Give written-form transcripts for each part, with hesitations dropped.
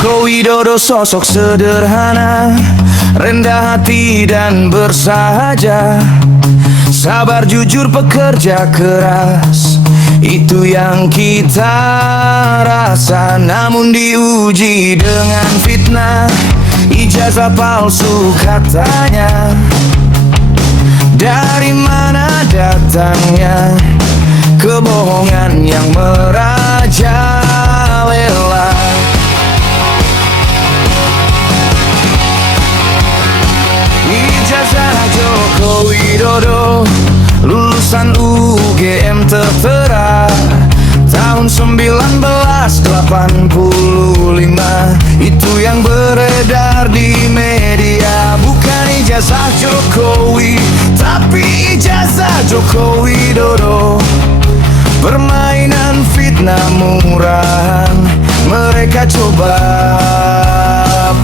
Joko Widodo sosok sederhana, rendah hati dan bersahaja, sabar, jujur, pekerja keras, itu yang kita rasa. Namun diuji dengan fitnah, ijazah palsu katanya. Dari mana datangnya kebohongan yang merajalela? Ijazah Joko Widodo lulusan UGM tertera tahun 1985. Itu yang beredar di media. Bukan ijazah Jokowi, tapi ijazah Joko Widodo. Permainan fitnah murahan, mereka coba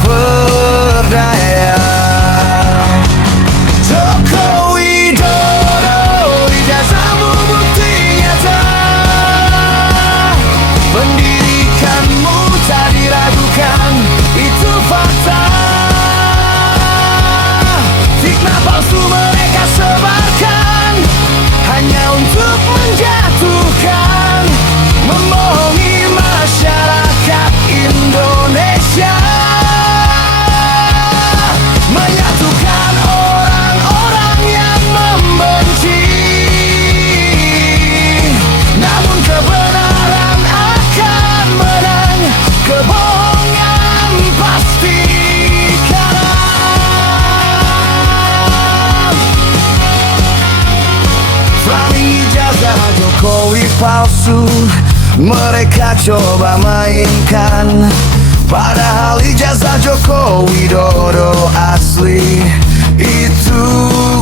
berdaya. Joko Widodo, ijazahmu bukti nyata, pendidikanmu tak diragukan, itu fakta. Fitnah palsu mereka sebarkan hanya untuk menjatuhkan, membohongi masyarakat Indonesia, menyatukan orang-orang yang membenci. Namun kebenaran akan menang, kebohongan pasti kalah. Framing ijazah Jokowi palsu, mereka coba mainkan, padahal ijazah Joko Widodo asli. Itu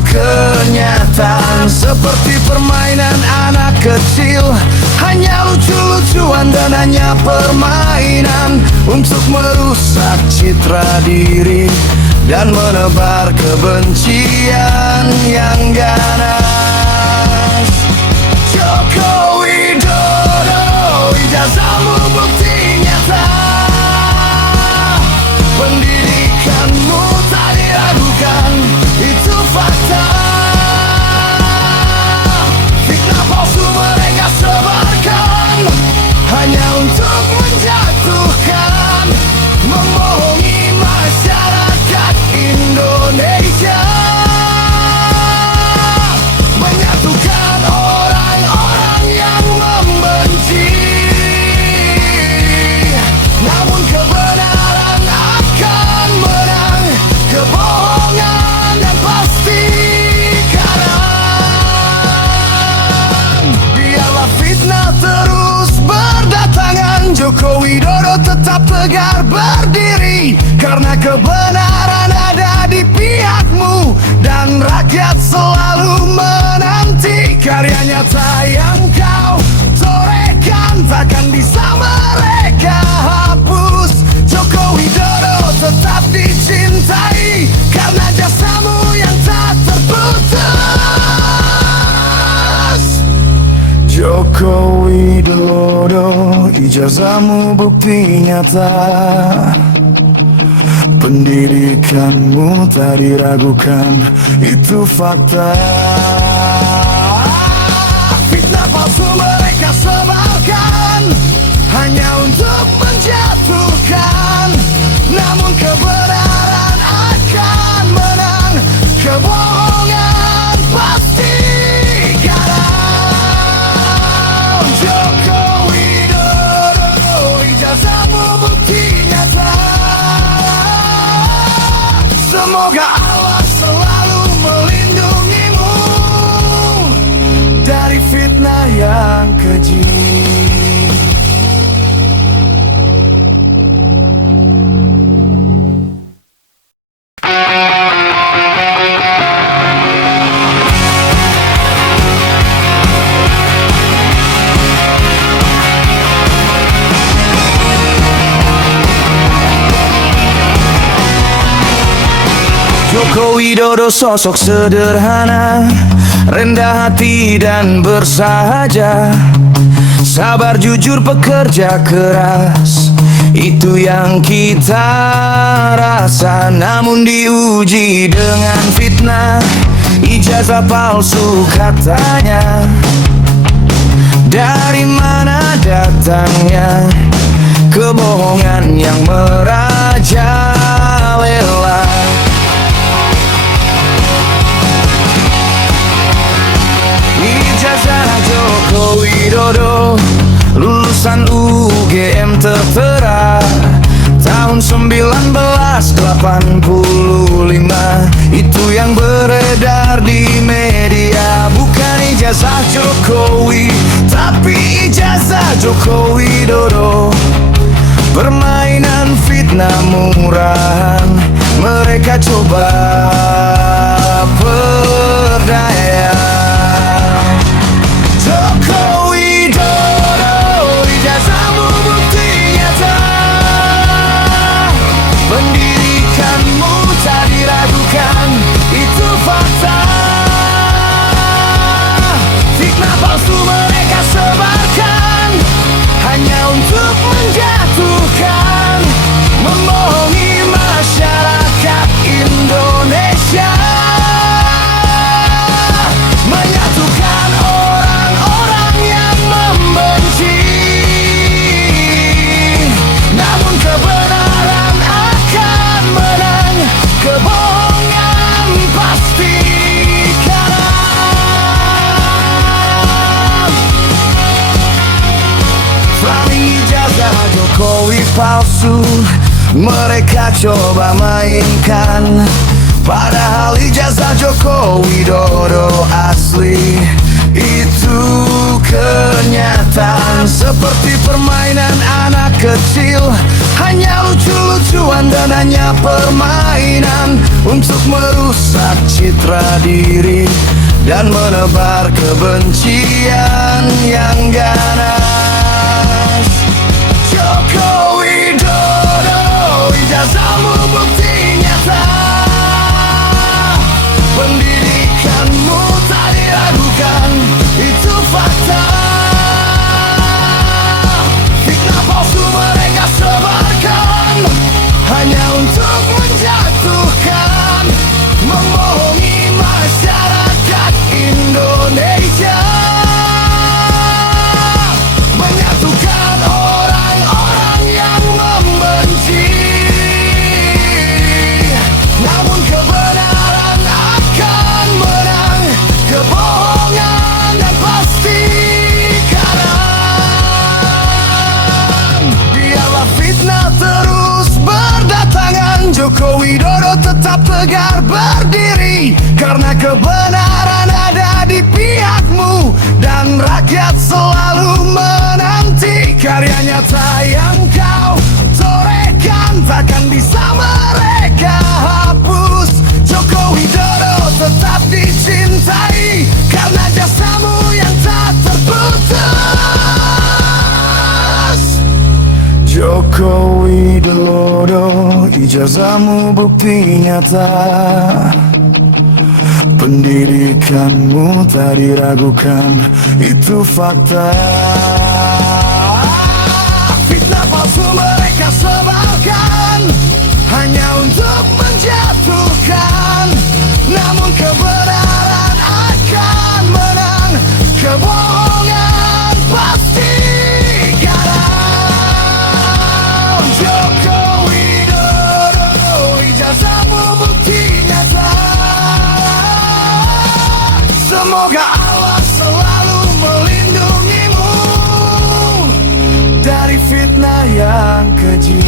kenyataan, seperti permainan anak kecil, hanya lucu-lucuan dan hanya permainan untuk merusak citra diri dan menebar kebencian yang ganas. Joko Widodo, ijazahmu bukti nyata, pendidikanmu tak diragukan, itu fakta. Fitnah palsu mereka sebarkan hanya untuk menjatuhkan, membohongi masyarakat Indonesia, menyatukan orang-orang yang membenci. Namun kebenaran akan menang, kebohongan dan pasti kalah. Biarlah fitnah terus berdatangan, Joko Widodo tetap tegar berdiri, karena kebenaran ada di pihakmu dan rakyat selalu menanti. Karya nyata yang kau torehkan takkan bisa mereka hapus. Joko Widodo tetap dicintai karena jasamu yang tak terputus. Joko Widodo, ijazahmu bukti nyata, pendidikanmu tak diragukan, itu fakta. Fitnah palsu mereka sebarkan hanya untuk menjatuhkan, namun kebenaran akan menang, kebohongan pasti kalah. Joko Widodo, ijazahmu bukti nyata, semoga Allah selalu melindungimu dari fitnah yang keji. Joko Widodo sosok sederhana, rendah hati dan bersahaja, sabar, jujur, pekerja keras, Itu yang kita rasa, namun diuji dengan fitnah. Ijazah palsu katanya, dari mana datangnya kebohongan yang merajalela. Ijazah Joko Widodo, lulusan UGM tertera tahun 1985. Itu yang beredar di media. Bukan ijazah Jokowi, tapi ijazah Joko Widodo. Permainan fitnah murahan, mereka coba berdaya. Joko Widodo, ijazahmu bukti nyata. Pendidikanmu tak diragukan, itu fakta. Fitnah palsu mereka sebarkan, hanya untuk menjatuhkan, membohongi masyarakat Indonesia. Menyatukan orang-orang yang membenci, namun kebenaran akan menang, kebohongan pasti kalah. Framing ijazah Jokowi palsu, mereka coba mainkan, padahal ijazah Joko Widodo asli. Itu kenyataan, seperti permainan anak kecil, hanya lucu-lucuan dan hanya permainan untuk merusak citra diri dan menebar kebencian yang ganas. Joko Widodo, ijazahmu bukti nyata. Pendidikanmu tak diragukan, itu fakta. Fitnah palsu mereka sebarkan, hanya untuk menjatuhkan, membohongi masyarakat Indonesia. Menyatukan orang-orang yang membenci, namun kebenaran akan menang, kebohongan dan pasti kalah. Biarlah fitnah terus berdatangan, Joko Widodo tetap tegar berdiri, karena kebenaran ada di pihakmu dan rakyat selalu menanti. Karya nyata yang kau torehkan takkan bisa mereka hapus. Joko Widodo tetap dicintai, karena jasamu yang tak terputus. Joko Widodo, ijazahmu bukti nyata. Pendidikanmu tak diragukan, itu fakta. Fitnah palsu mereka sebarkan, hanya untuk menjatuhkan, namun kebenaran akan menang, kebohongan pasti kalah. Joko Widodo, ijazahmu bukti nyata. Semoga Allah selalu melindungimu dari fitnah yang keji.